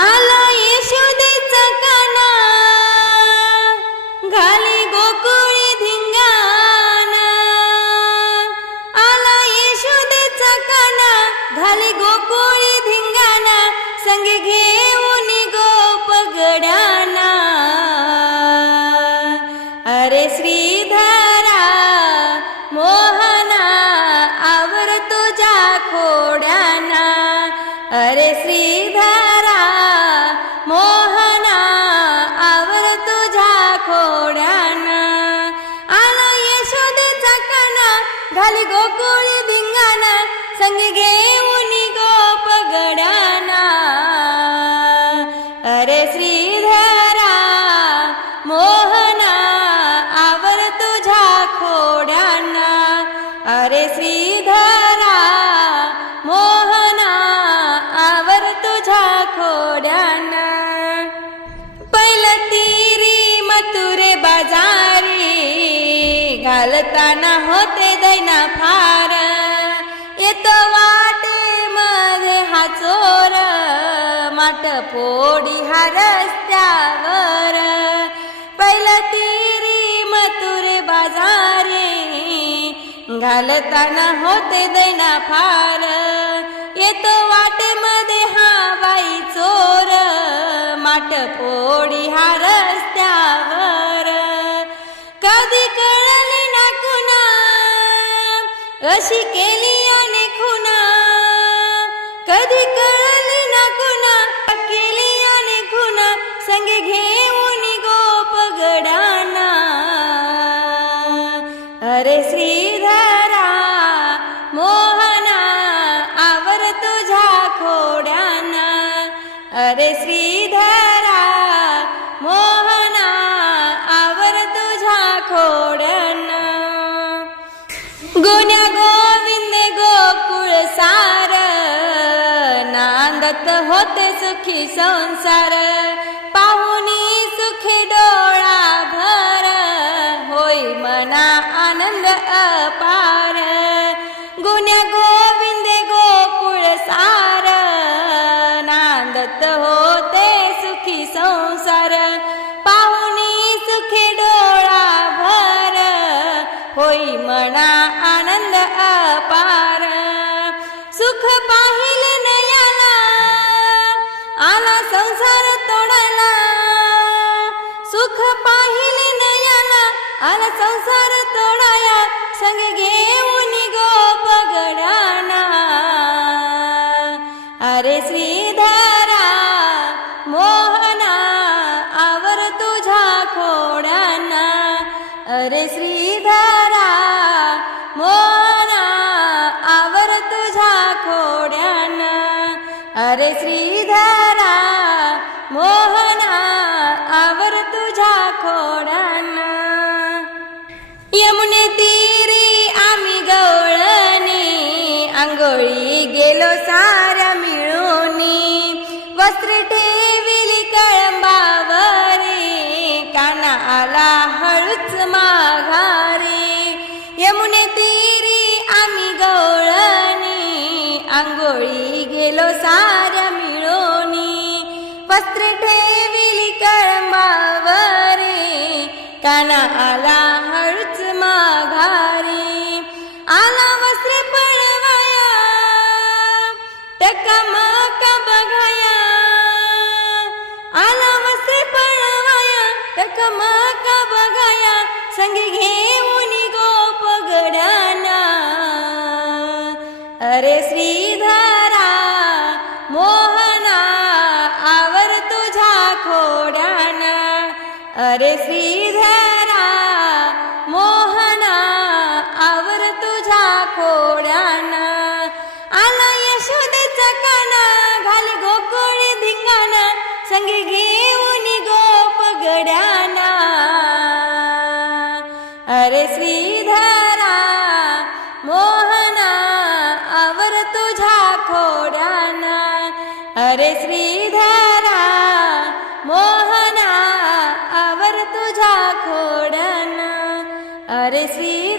आला यशोदेचा काना. घाली गोकुळी धिंगाना आला यशोदेचा काना. घाली गोकुळी धिंगाना संगे घेऊन गोप गडाना अरे श्रीधरा मोहना आवर तुझ्या खोड्याना. अरे श्री घाली गोकुळी धिंगाणा संग घेऊन गोप गडाना अरे श्रीधरा मोहना आवर तुझ्या खोड्यांना. अरे श्रीधरा मोहना आवर तुझ्या खोड्यांना. पहिलं तिरी मथुरे बाजारी घालताना होते दैना फार. येतो वाटे मध्ये हा चोर. माट पोडी हा रस्त्यावर. पहिलं तिरी मथुरे बाजारे. घालताना होते दैना फार. येतो वाटे मध्ये हा बाई चोर. माट पोडी हा अशी केली आणि खुना कधी कळली ना कुणा केली आणि खुना संगे घेऊन गोप गडाना. अरे श्रीधरा मोहना आवर तुझ्या खोड्याना. अरे श्रीधरा मोहना गोविंद गोकुळ सार नांदत होते सुखी संसार. होई मना आनंद अपार. सुख पाहिले नयाला आला संसार तोडाला सुख पाहिले नयाला आला संसार तोडाया संग घेऊन गो पगडाना. अरे श्रीधरा मोहना आवर तुझा खोड्याना. अरे श्रीधरा मोहना आवर तुझ्या खोड्याना. अरे श्रीधरा मोहना आवर तुझ्या खोड्याना. यमुने तीरी आम्ही गवळणी आंघोळी गेलो साऱ्या मिळूनी. वस्त्र ठेविली कळंबावरी काना आला हळूच माघा आला हळूच माघारी. आला वस्त्र पळवाया. टका मका बघाया. आला वस्त्र पळवाया. टका मका बघाया. संगी घेऊन गोप गडाना अरे श्रीधरा मोहना आवर तुझ्या खोड्याना अरे श्री संग घेऊन गोप गड्याना अरे श्रीधरा मोहना आवर तुझ्या खोड्याना. अरे श्रीधरा मोहना आवर तुझ्या खोड्याना. अरे श्री